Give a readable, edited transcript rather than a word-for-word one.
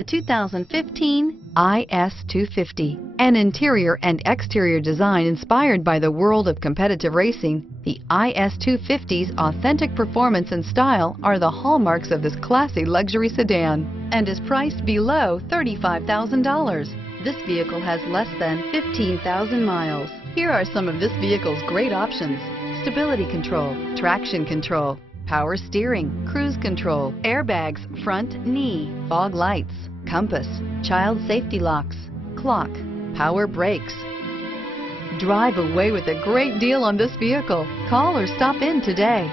The 2015 IS250. An interior and exterior design inspired by the world of competitive racing, the IS250's authentic performance and style are the hallmarks of this classy luxury sedan and is priced below $35,000. This vehicle has less than 15,000 miles. Here are some of this vehicle's great options: stability control, traction control, power steering, cruise control, airbags, front knee, fog lights, compass, child safety locks, clock, power brakes. Drive away with a great deal on this vehicle. Call or stop in today.